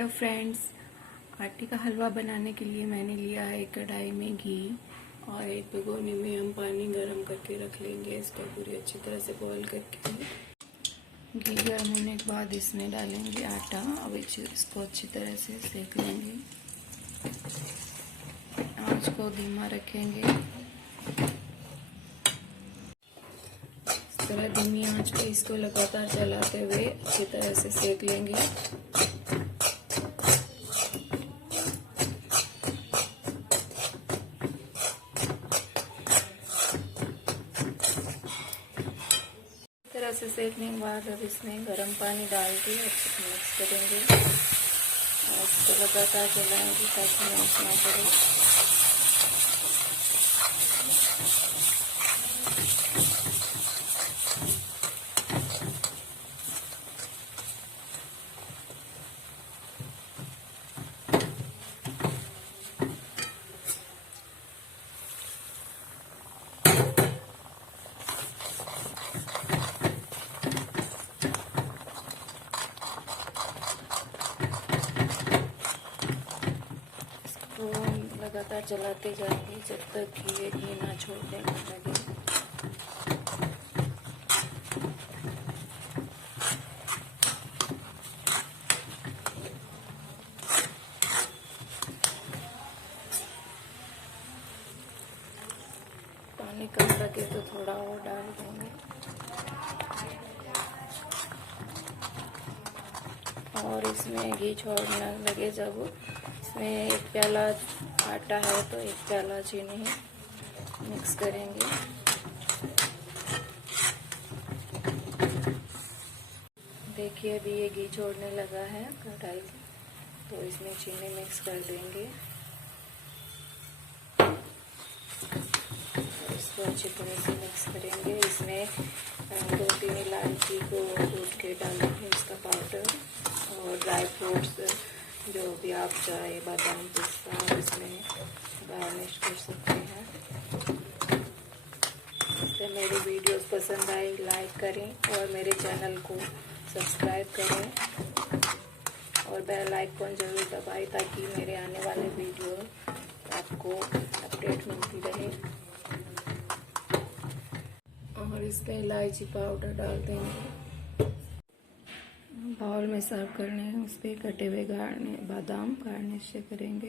Hello friends, आटे का हलवा बनाने के लिए मैंने लिया है एक कढ़ाई में घी और एक भगोनी में हम पानी गरम करके रख लेंगे। इसको पूरी अच्छी तरह से बॉईल करके घी गर्म होने के बाद इसमें डालेंगे आटा। अब इसको अच्छी तरह से सेक लेंगे। आंच को धीमा रखेंगे। इस तरह धीमी आंच पे इसको लगातार चलाते हुए अच्छी तरह से सेक लेंगे। तरह से सेकने के बाद अब इसमें गर्म पानी डाल के अच्छे से मिक्स करेंगे और इसको लगातार चलाएंगे ताकि मिक्स ना पड़े। लगातार चलाते जाएंगे जब तक कि ये घी ना छोड़ने लगे। पानी कम लगे तो थोड़ा और डाल देंगे और इसमें घी छोड़ने लगे जब इसमें 1 प्याला आटा है तो 1 प्याला चीनी मिक्स करेंगे। देखिए अभी ये घी छोड़ने लगा है कढ़ाई, तो इसमें चीनी मिक्स कर देंगे। इसको अच्छी तरह से मिक्स करेंगे। इसमें 2-3 इलायची को कूट के डालेंगे, इसका पाउडर, और ड्राई फ्रूट्स जो भी आप चाहे, बादाम, पिस्ता, इसमें गार्निश कर सकते हैं। इससे मेरी वीडियोस पसंद आए लाइक करें और मेरे चैनल को सब्सक्राइब करें और बेल आइकन जरूर दबाएं ताकि मेरे आने वाले वीडियो आपको अपडेट मिलती रहे। और इसमें इलायची पाउडर डाल देंगे। बाउल में सर्व करने हैं, उस पर कटे हुए बादाम गार्निश करेंगे।